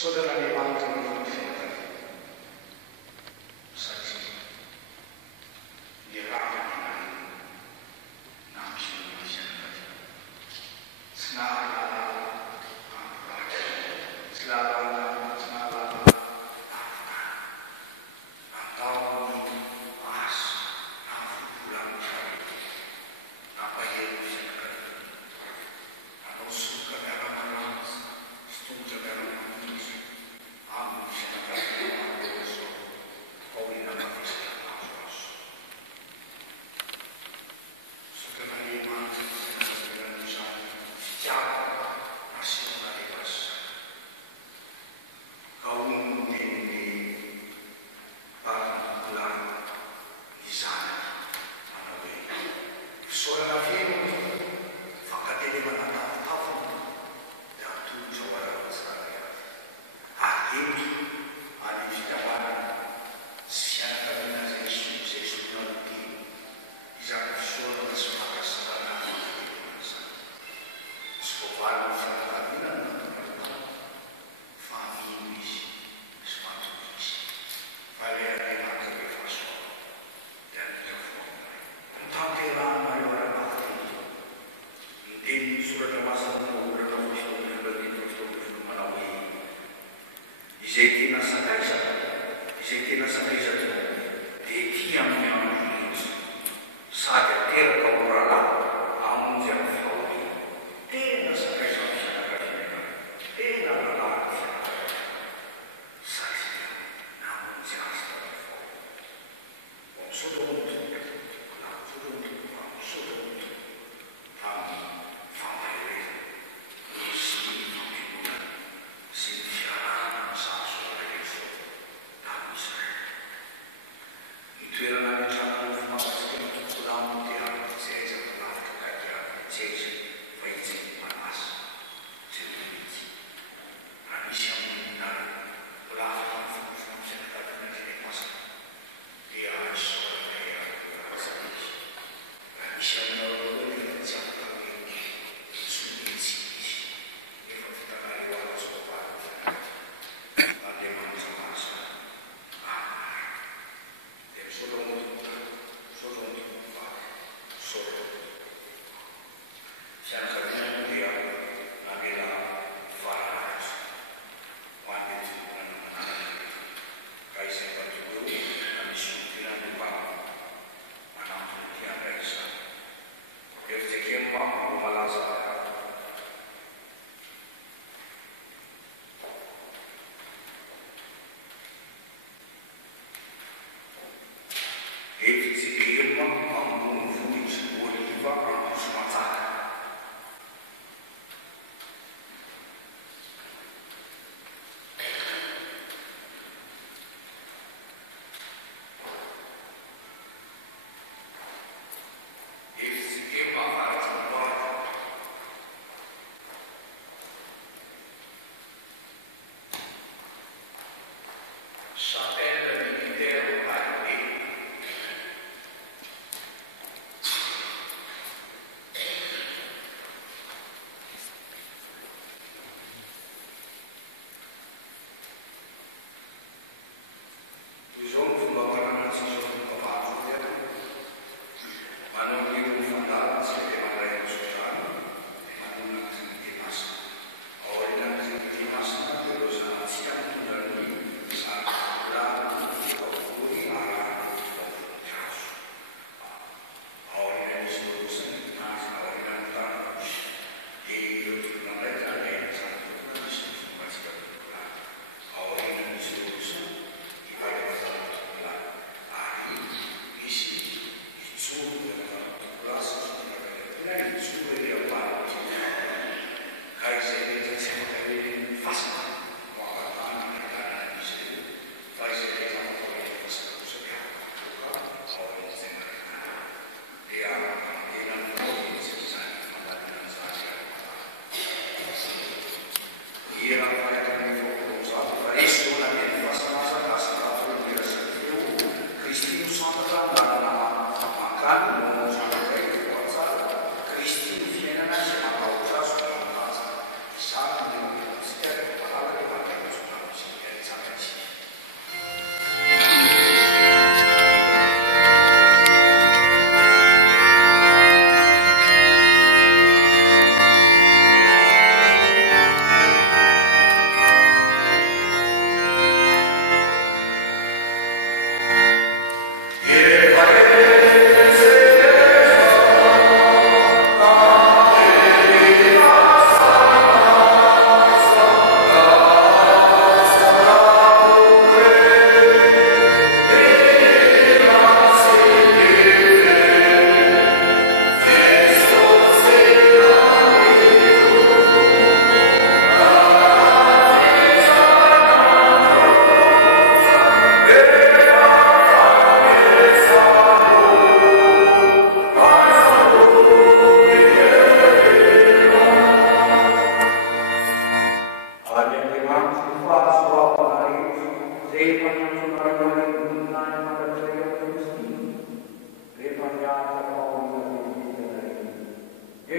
Soteranimento di fede, saggio, di ramena, namsi masyarakat, snara, amraja, slava, snara, atau as, afuran, apa yang masyarakat, atau suka dalam malam, setuju dalam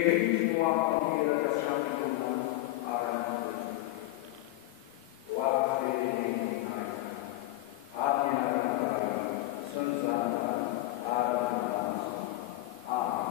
Begitu semua pemikiran dasar Tuhan arah Tuhan. Waktu ini hati akan baik, sensata akan langsung. Amin.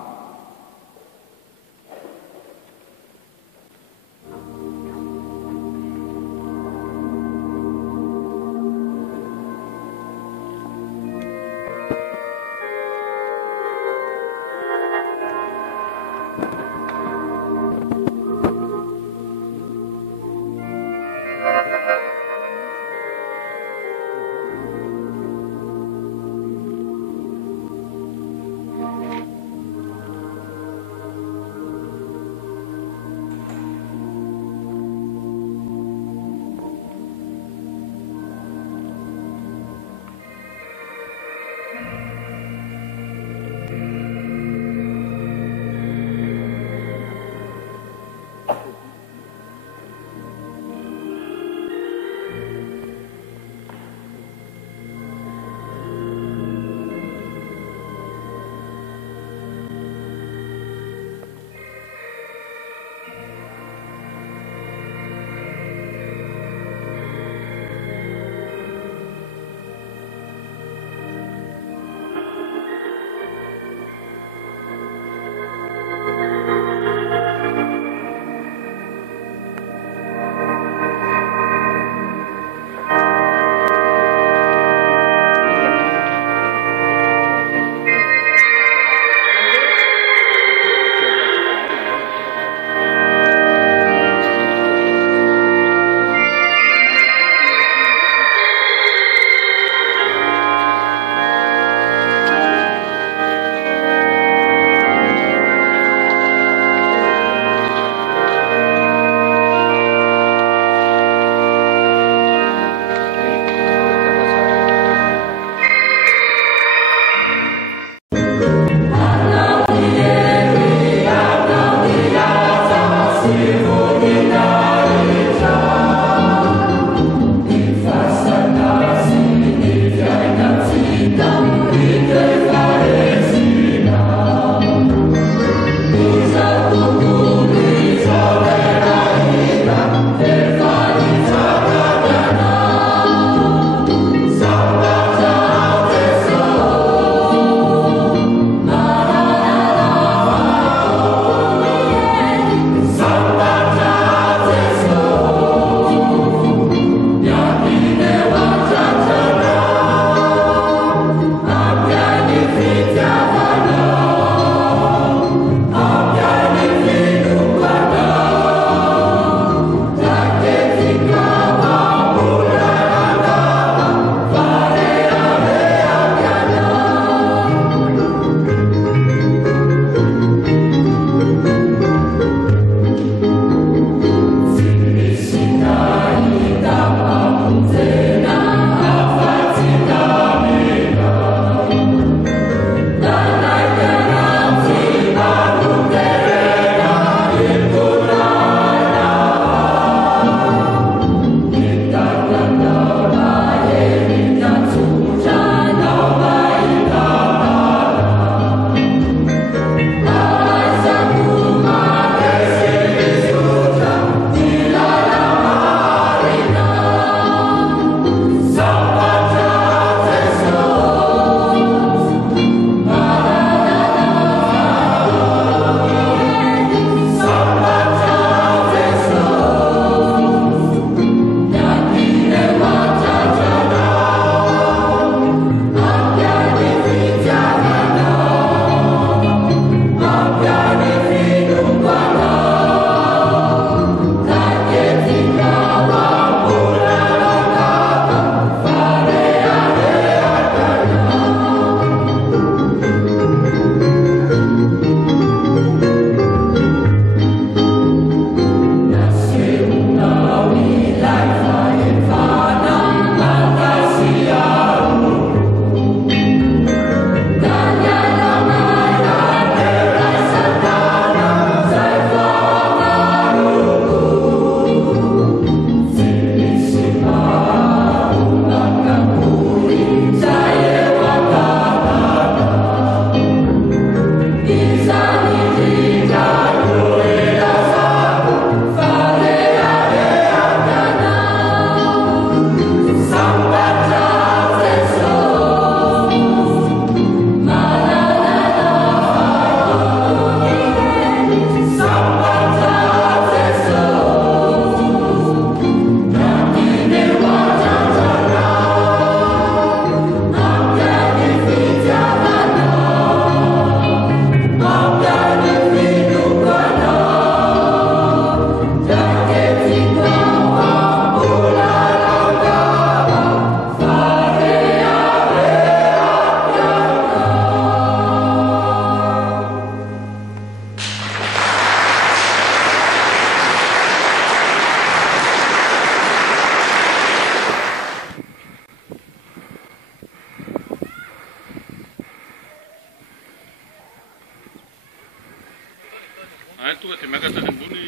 tonga dia miakatra any ambony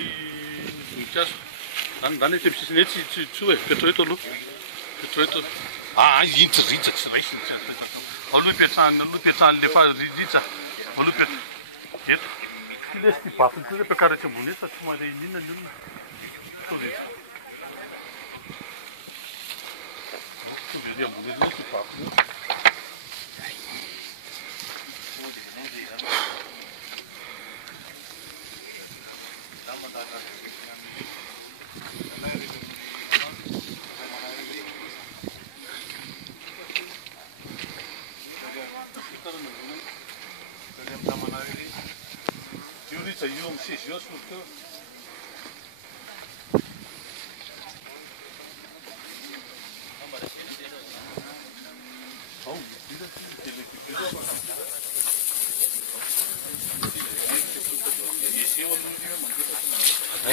voninkazo. Zany ety misisiny ety tsy hoe petra eto aloha. Petra eto. Iny tsy rija tsy raisiny. Aloha ipetrahan'le fa rija. Aloha ipetra. Eto. Ty lesy ty bafiny koa ampiakaretsy ambony eto fa tsy mare inona ny olona. Tonga ery ambony eto ty bafiny. Io ritra io amin'ny sisy io solo teo.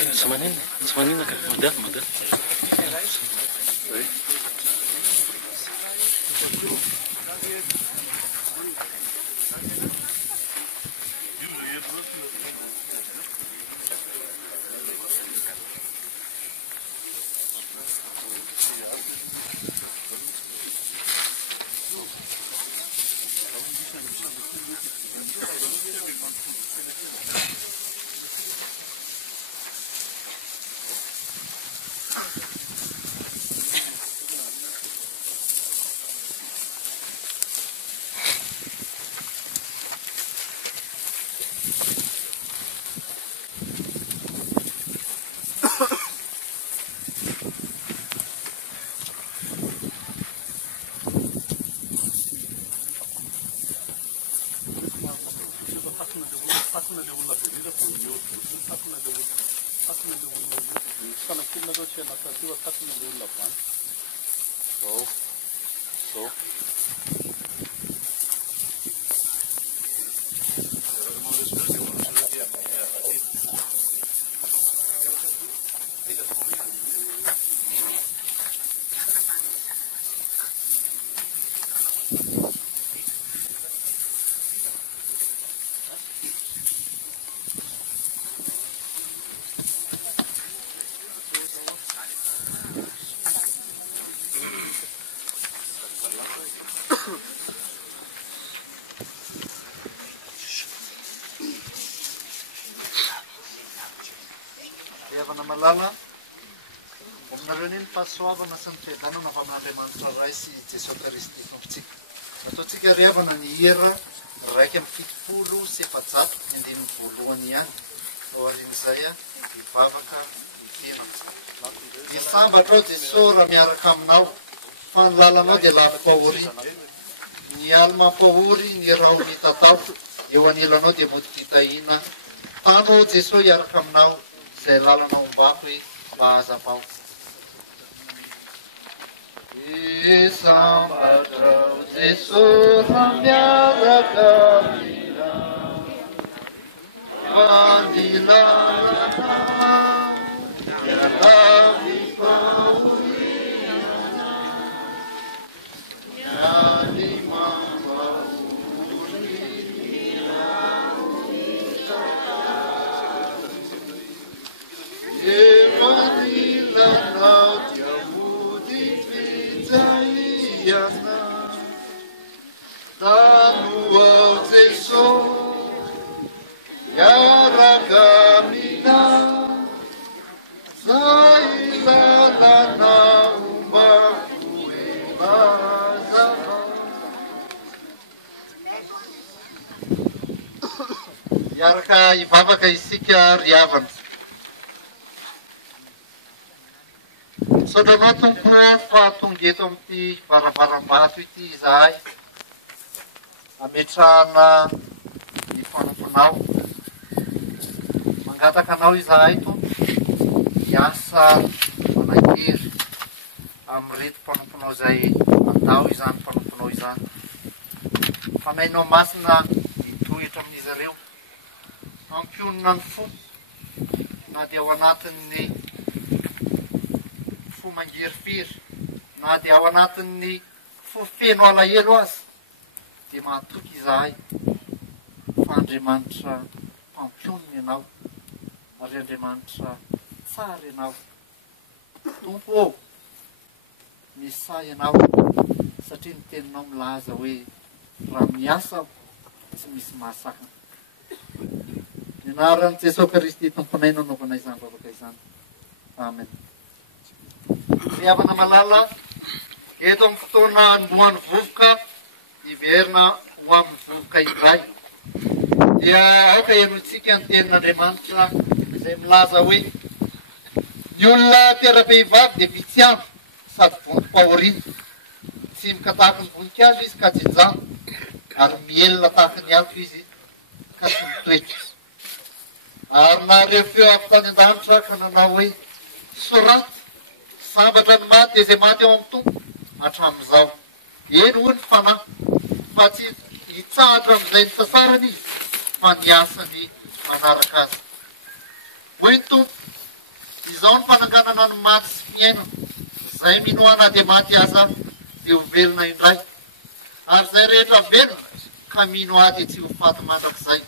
Tsy manina ka mandeha. Malala aminareo ny fahasoavana sy ny fiadanana avy amin'Andriamanitra Ray sy Jesosy Kristy Tompontsika. Ataontsika riavana ny hira 1:70 sy 750 ihany. Aorian'izay hivavaka hitena. Misambatra ao Jesosy raha miaraka aminao, fa ny lalanao dia lafim-pahoria. Ny alima-pahory ny raony tatao, eo anilanao dia mody fitahina. Tanao Jesosy hiaraka aminao, izay lalanao ombako hoe mahazavao. Isambatra Jesosy raha miaraka aminao, fa ny lalana dia lafim-pahoriana, ny mampahory ny raony tatao. Efa ny lalao dia mody fitahina, tano ao Jesosy miaraka aminao, zay lalana ombako hoe mazava. Miaraka hivavaka isika riavana. Sodranao tompo fa tonga eto amin'ity varavaram-bato ity izahay, ametrahana ny fanamponao. Mangataka anao izahay tompo, hiasa manankely amin'ireto mpanamponao izay andao izany mpanamponao izany. Fanainao masina hitohitra amin'izy ireo, ampionina ny fo, na dia ao anatin'ny fo mangirifiry, na dia ao anatin'ny fo feno alahelo azy, dia mahatoky izahay fa Andriamanitra mpampionina ianao, ary Andriamanitra tsara ianao. Tompo ô, misy ianao satria ny teninao milaza hoe raha miasa aho tsy misy mahasakana. Ny anaran'i Jesosy Kristy tomponay no anaovanay izany vavaka izany. Amen. Fihavana malala, eto amin'ny fotoana anombohan'ny vovoka, hiverina ho amin'ny vovoka iray. Dia aoka herontsika ny tenin'Andriamanitra izay milaza hoe ny olona tera-behivavy dia vitsiano sady vontom-pahoriana. Tsy mikatahaka ny voninkazo izy ka jejano, ary mielona tahaka ny alika izy ka tsy mitoetra. Ary nareo feo avy tany an-danitra ka nanao hoe soraty, sambatra ny maty dia izay maty ao amin'ny tompo hatramin'izao. Eny hoy ny fanahy, fa tsy hitsahatra amin'izay ny sasarany izy, fa ny asany manaraka azy. Hoy ny tompo, izao ny fananganana ny maty sy fiainana, izay minoana dia maty aza dia ho velona indray. Ary izay rehetra velona ka mino ahy dia tsy ho faty mandrakizay.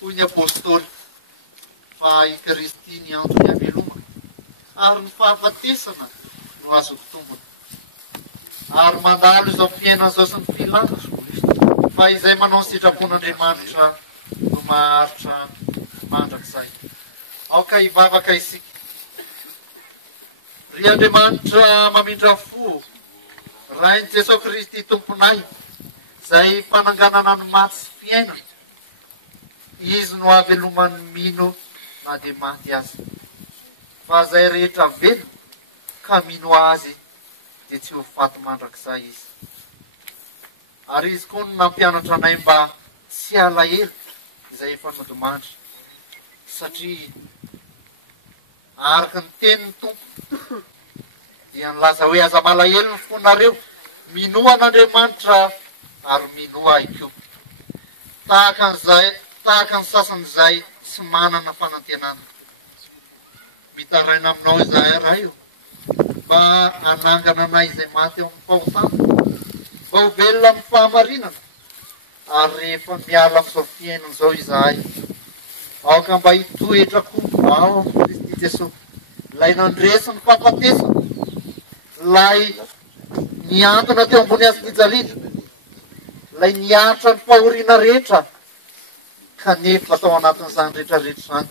Hoy ny apôstôly, fa i Kristy ny antony hamelomana, ary ny fahafatesana no azoko tombony. Ary mandalo izao fiainana izao sy ny filana, fa izay manao ny sitrapon'Andriamanitra no maharitra mandrakizay. Aoka hivavaka isika. Ry Andriamanitra mamindra fo, rain'i Jesosy Kristy tomponay, izay fananganana ny maty sy fiainana, izy no havelomany mino na dia maty azy. Fa izay rehetra velona ka mino azy dia tsy ho faty mandrakizay izy. Ary izy koa no nampianatra anay mba tsy alahelo izay efa nodimandry, satria araka ny tenin'ny tompo dia nilaza hoe aza malahelo ny fonareo, minoa an'Andriamanitra ary minoa ahy koa. Tahaka ny sasan'izay tsy manana fanantenana. Mitaraina aminao izahay raha io, mba hanangana anay izay maty eo amin'ny fahotana, mba ho velona amin'ny fahamarinana, ary rehefa miala amin'izao fiainana izao izahay, aoka mba hitoetra koa ao amin'ny Kristy Jesosy, ilay nandresy ny fahafatesana, ilay niantona teo ambony hazo fijalina, ilay niantra ny fahoriana rehetra, kanefa tao anatin'izany rehetrarehetra izany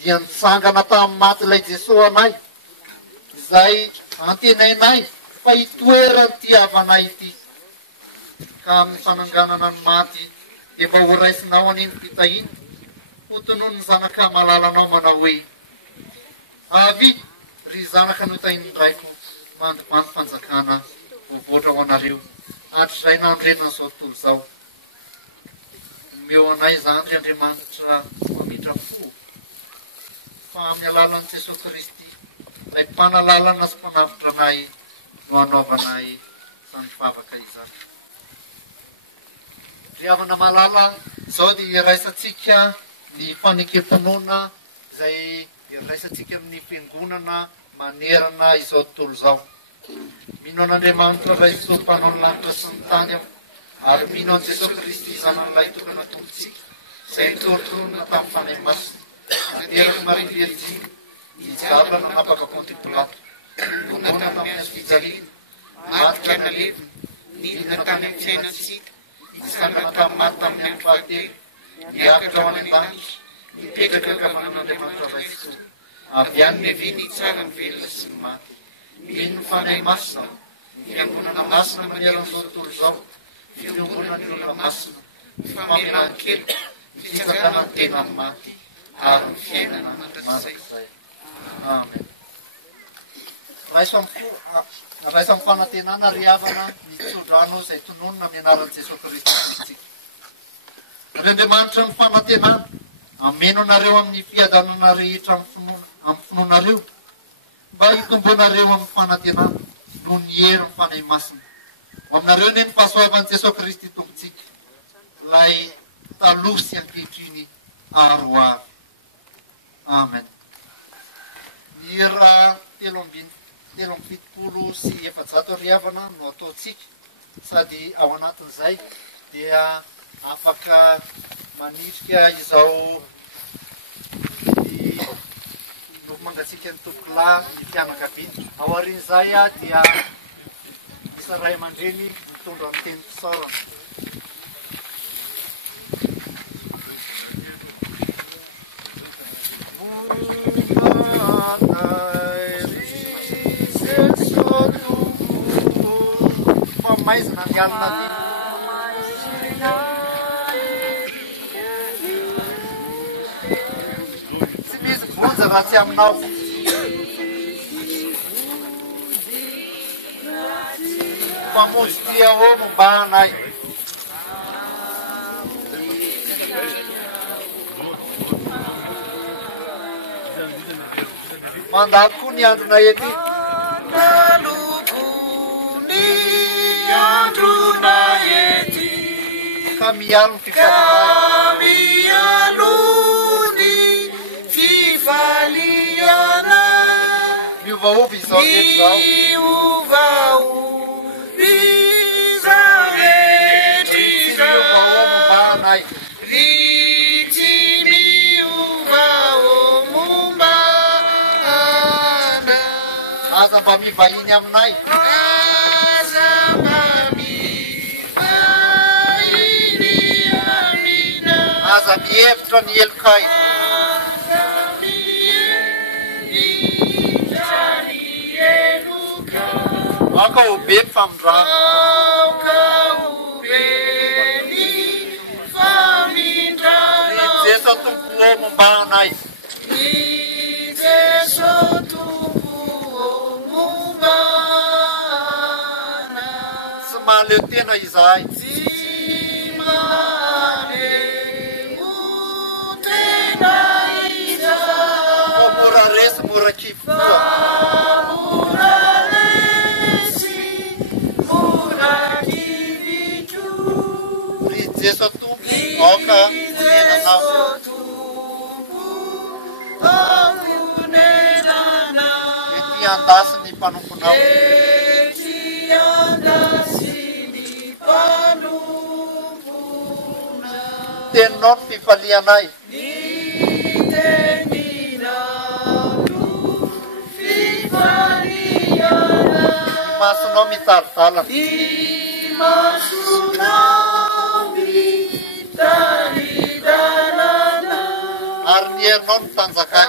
dia nitsangana tamin'ny maty ilay Jesosy anay, izay antenainay fa hitoerany ty havanay ity. Ka amin'ny fananganana ny maty dia mba ho raisinao aniny fitahina, ho tonohy ny zanaka malalanao manao hoe avy ry zanaka notahinindraiko mandomandy fanjakana voavoatra ho anareo. Hatr'izay nandrenana izao tontolo izao. Meo anay izany ry Andriamanitra mamindra fo, fa amin'ny alalan'i Jesosy Kristy, ilay mpanalalana sy mpanavitra anay no hanaovanay izany favaka izany. Ry havana malala, izao dia iraisantsika ny fanekam-pinoana izay iraisantsika amin'ny fiangonana manerana izao tontolo izao. Mino an'Andriamanitra ray Jesosy mpanao ny lanitra sy ny tany aho, ary mino an' Jesosy Kristy zanan'ilay tokana tompontsika, izay nitoritoroina tamin'ny fanahy masina, nateraka Maria Virginy, nijabla nanapaka Ponty Pilato, nonona tamin'ny hazo fijaliana, maty ka nalevina, nidina tany amin'ny fiainantsika, nisangana tamin'ny maty tamin'ny andro fahatelo, niakatra ho any an-danitra, nipetraka ankavanan'Andriamanitra ray Jesosy, avy any neviny tsara ny velona sy ny maty. Mino ny fanahy masina, fiangonana masina maneran'izao tontolo izao, fiangonana ny olona masina, famelan-kely, ny fizakana ny tena ny maty, ary ny fiainana mandrakizay. Amen. Raisa amin'ny fanantenana ry havana ny tsodrano izay tononona amin'ny anaran'i Jesosy Kristy Kristsika. Ry Andriamanitra ny fanantenana, ameno anareo amin'ny fiadanana rehetra amin'ny finoanareo, mba hitomboanareo amin'ny fanantenana no ny herin'ny fanahy masina. Ho aminareo ny fahasoavan'i Jesosy Kristy tompontsika, ilay taloha sy ankehitriny aroavy. Amen. Ny hera 3:7 ry havana no ataontsika, sady ao anatin'izay dia afaka manitrika izao mangatsika ny tompolahy ny mpianakaviana ao aorian'izay dia isa ray aman-dreny mitondra ny teny fisaorana. Maizina ny alina tsy misy vonja raha tsy aminao. Famonjy tia ô momba anay. Mandalo koa ny androna ety. Ka mialo ny fifaliana. Miovaova izao ety zao. Aza mba mivahiny aminay. Aza mihevitra ny elokay. Aka ho be mifamindra. Jeso tompo ô momba anay. Tsy mahaleo tena izahay. Mora resy mora kifoa. Ry Jeso tompo aoka menanao. Ety andasy ny mpanomponao. Teninao ny fifalianay. Masonao mitaridalana. Ary ny herinao ny tanjakay.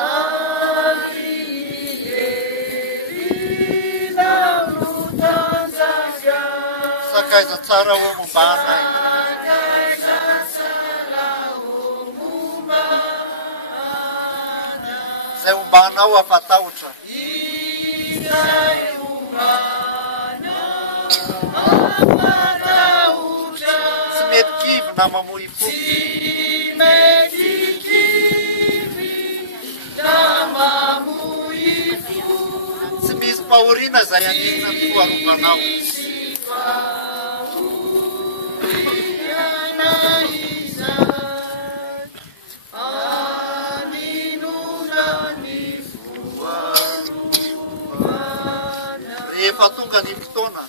Sakaiza tsara ô momba anay. Zay ombanao afatahotra. Tsy mety kivy na mamoy fo. Tsy misy pahoriana zay anina ny foarovanao. Rehefa tonga ny fotoana.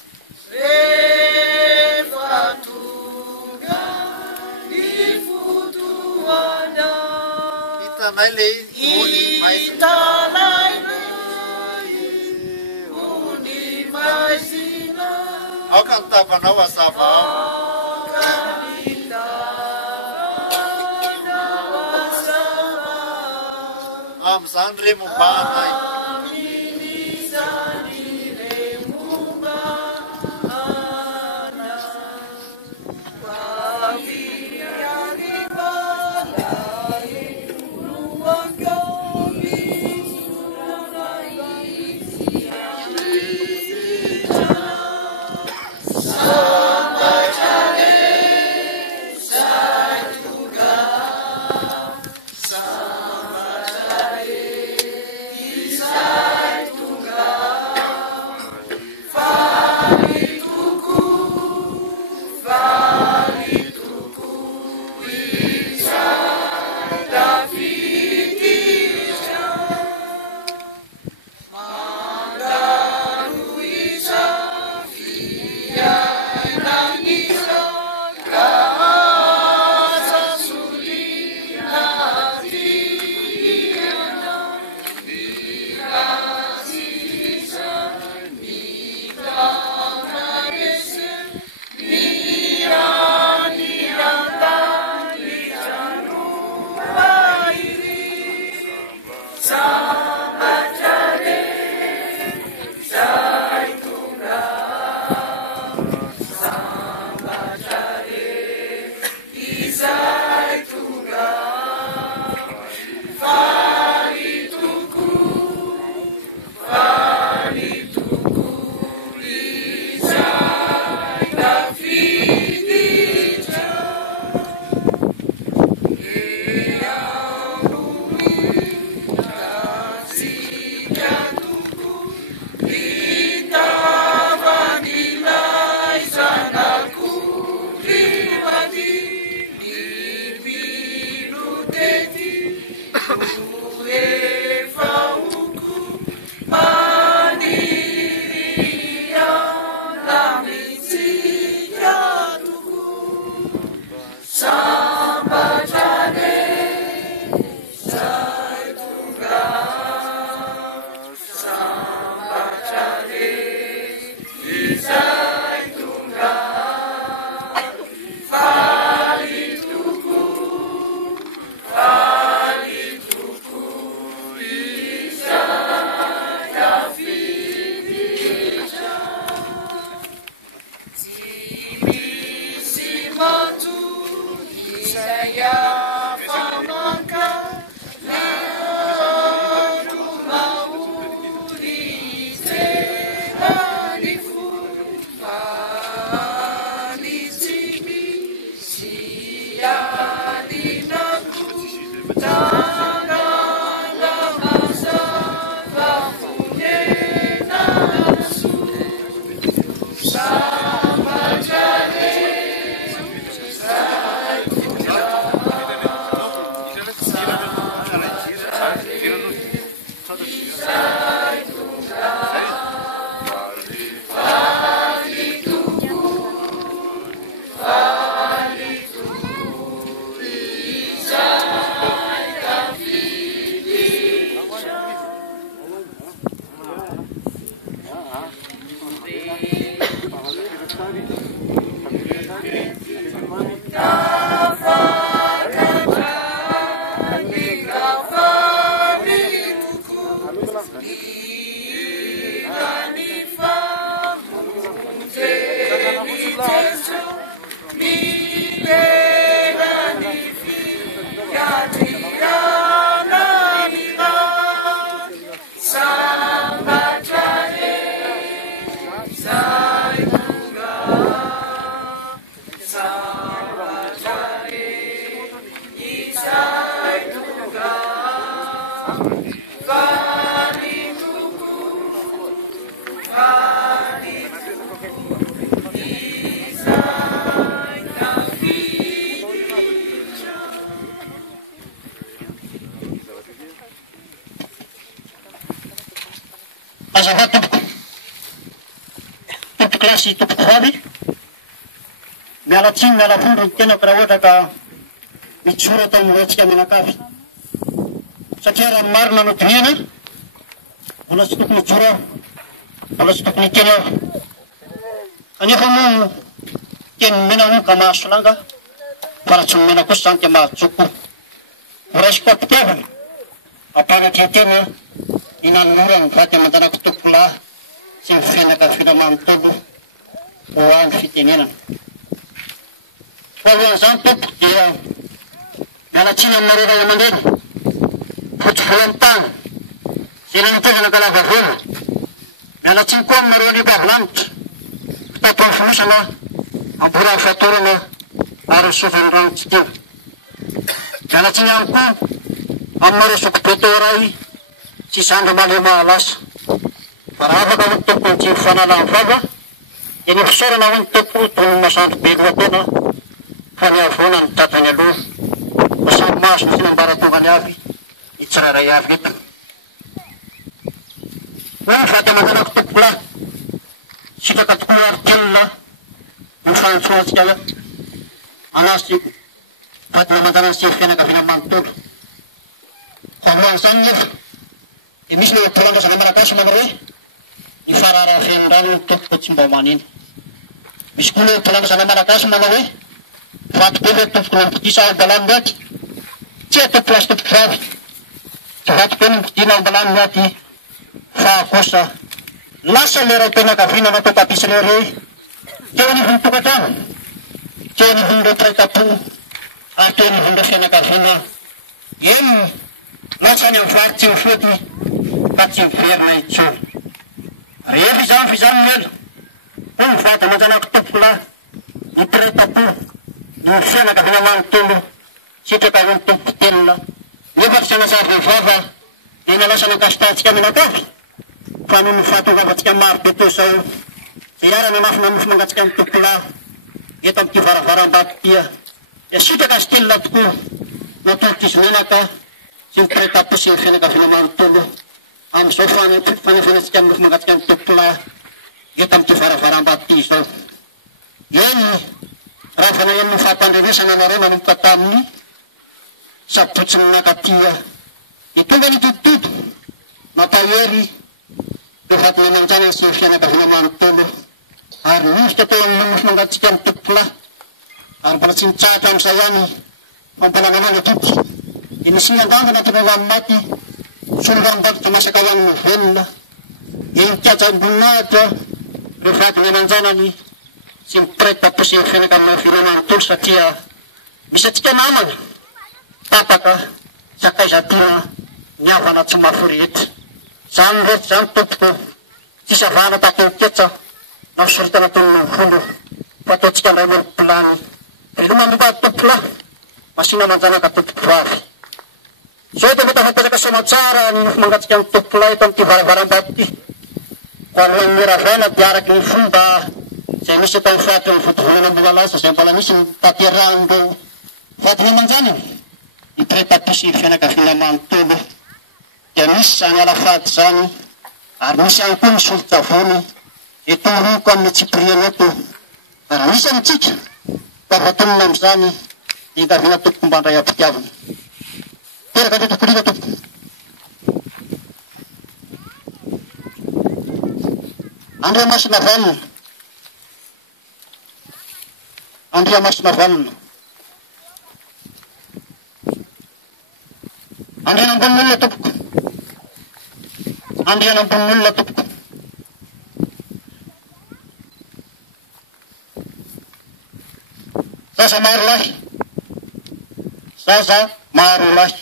Hitanay le ony maizina. Aoka ny tavanao azava ao. Amin'izany re momba anay. Azava tompoko. Tompoko lahy sy tompoko vavy. Miala tsiny miala voly ny tenako raha ohatra ka mitsora tao amin'iretsika menakavy. Satria raha marina no diniana, mbola tsy tokony hijoro aho, mbola tsy tokony hiteny aho. Kanefa moa teny mena ho ka mahasolanga, fa raha tsy nomena kosa zany dia mahatsoko. Horaisiko ampitiavana, ampanatria teny inanolora ny vady aman-janako tompoko lahy sy ny fianakaviana manontolo ho andro fitenenana. Voalohan'izany tompoko dia miala tsiny aminareo ray aman-dreny, fotsy vola amin'ny tany, izay nanitezana ka lava volo. Miala tsiny koa aminareo anivavy lanitra, fitapo ny fonosana, amborany fatorana ary ny sofany rano tsy teo. Miala tsiny ihany koa aminareo sokobeto ray sy zandro malema lasa. Fa raha afaka ho ny tompo ny jiro fanalany vava, dia ny fisaorana ho ny tompo toy ny masandro be lohatena fa ny avona ny tadrany aloha. Masambo maso ny finambaratonga ny avy, ny tsirairay avy eto. Hoy ny vady aman-janako tompoko lahy, sitraka tokoa arikelona ny fanantsoantsika anazy vady aman-janany sy ny fianakaviana manontolo. Voalohan'izany nefa, dia misy ny bolan-drazana malagasy manao hoe ny farara fiaindrano ny tompoko tsy mba maniny. Misy koa ny bolan-drazana malagasy manao hoe vato be ilay tompoko nampidisa ao am-balany miaty, tsy hoe tompoko lahy sy tompoko vavy. Tsy vato be no mipidiana ao am-balany miaty, fa kosa lasa ilay ray fianakaviana natao tabisa ilay rey teo anivon'ny tokantrano, teo anivon'ireo mpiraitapo ary teo anivon'ireo fianakaviana. Eny latsany amin'ny vary tsy mifety ka tsy miverina intsony. Rehefa izany fa izany miala, hoy ny vady aman-janako tompoko lahy, ny mpiraitapo, ny fianakaviana manontolo, sitraka ho ny tompoko tenina. Nefa tsy sanasary vehivava dia nalasa nankasitantsika menakavy, fa noho ny fahatongavatsika maro be teo izao, izay arany anafina nofo mangatsika amin'ny tompoko lahy eto amin'ity varavaram-bato tia, dia sitraka azy telona tokoa natolotra izy menaka sy ny mpiraitapo sy ny fianakaviana manontolo amin'izao fanefanantsika amin'ny nofo mangatsika amin'ny tompoko lahy eto amin'ity varavaram-bato ity izao. Eny raha fanahen'ny fahampandrenesana nareo nanomboka tamin'ny sabotsy ny nakatia, dia tonga ny tototo mampahery ireo vady aman-janany sy ny fianakaviana manontolo ary nifika teo amin'ny nofo mangatsika amin'ny tompoko lahy ary mbola tsy nitsahatra amin'izay ihany fampalanana ny atoky. Dia misy nganganga natao amin'ny maty solombalim-bakotra masaka ho amin'ny velona, dia nikajam-boninahitra ireo vady aman-janany sy ny mpiraitapo sy ny fianakaviana manontolo satria misy antsika namana tapaka sakaiza-tona ny havana tsy maforehitra. Izany rehetra izany tompoko tsy savana tato ny ketsa na fisoritana tonony ny volo fa ataontsika indray molom-pilany. Veloma mivady tompoko lahy, masina aman-janaka tompoko vavy. Zao dia mety afapetraka soamatsara ny nofo mangatsika amin'ny tompoko lahy eto amin'ity varavaram-bato ity. Voalohan'ny miravana dia araky ny fomba izay misy atao ny fahatry ny votovonana mbola lasa izay mbola misy ny tanteran'ireo vady aman-janany, ny mpiraitapo sy ny fianakaviana manontolo. Dia misy zany alafady zany ary misy ihany koa ny solon-tsavony izay toroiko amin'ny tsipiriana eto ary misy amintsika ka vatonina amin'izany dia kaviana tompoko mba andray ampitiavana. Teraka teto kolika tompoko. Andriamasina valona, Andriamasina valona, andriana ambonin'olona tompoko, andriana ambonin'olona tompoko. Zaza maro lahy, zaza maro lahy,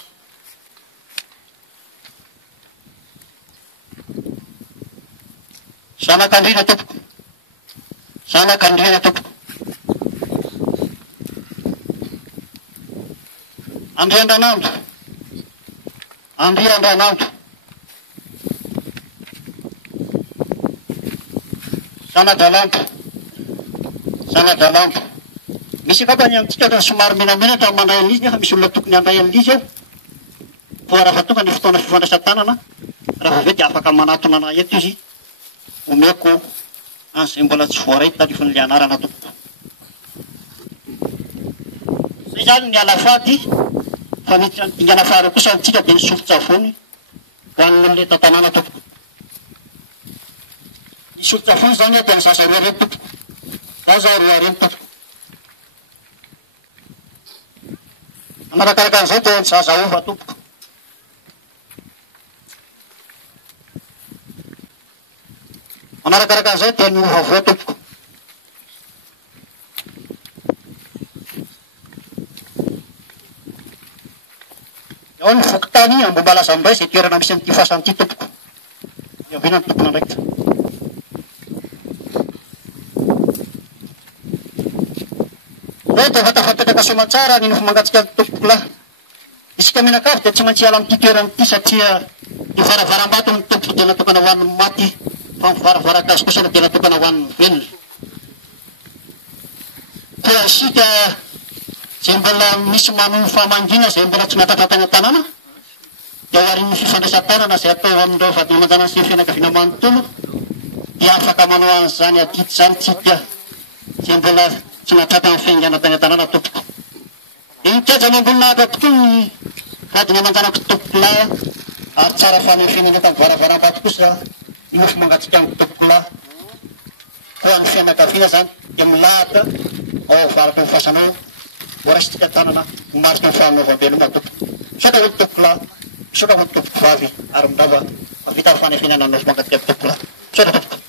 zanak'andriana tompoko, zanak'andriana tompoko. Andriandranandro, Andriandranandro, zanadalampo, zanadalampo. Misy kapa ny amintsika ohatrany somary menamenatra mandray an'izy nefa misy olona tokony handray an'izy eo. Fa raha fa tonga ny fotoana fifandraisan-tanana raha vety afaka manatona ana eto izy omeko an'izay mbola tsy voaray talifon'le anarana tompoko zay zany ny alafady fa ny alafary kosa antsika dia ny solon-tsavony ho an'le tantanàna tompoko ny solon-tsavony zany dia ny zaza roa reny tompoko zaza roa reny tompoko manarakaraka an'izay dia ny zaza ova tompoko manarakaraka an'izay dia ny ova voa tompoko ao ny vokotany ambom-balaza amin'izay izay toerana misy an'ity fasan'ity tompoko iavina ny tompona ndraika zay dia vatafapetraka soamantsara ny nofo mangatsika ny tompoko lahy isika menakavy dia tsy maintsy hiala amin'ity toeran'ity satria ny varavaram-bato ny tompoko dia natokana ho an'ny maty fa ny varavaran-kazo kosa dia natokana ho an'ny venona fa isika zay mbola misy manono fahamangina zay mbola tsy mahatratra tany an-tanàna dia hoarin'ny fifandraisan-tanana zay atao amin'ireo vadina aman-janany sy ny fianakaviana manontolo dia afaka manao an'izany adity zany tsika zay mbola tsy mahatratra amin'ny fiaingana tany an-tanàna tompoko dia nikajany ambonina tokoa ny vadina aman-janako tompoko lahy ary tsara fanefinana eto amin'ny varavaram-bato kosa ny nofo mangatsika amin'ny tompoko lahy ho an'ny fianakaviana zany dia milahatra ao varaka ny fasanao voaraisitsika tanana marika ny fahanovam-belona tompoko sotra ho ny tompoko lahy sotra ho ny tompoko vavy ary mindava vita ny fanefinana nofo mangatsika amin'ny tompoko lahy sotra tompoko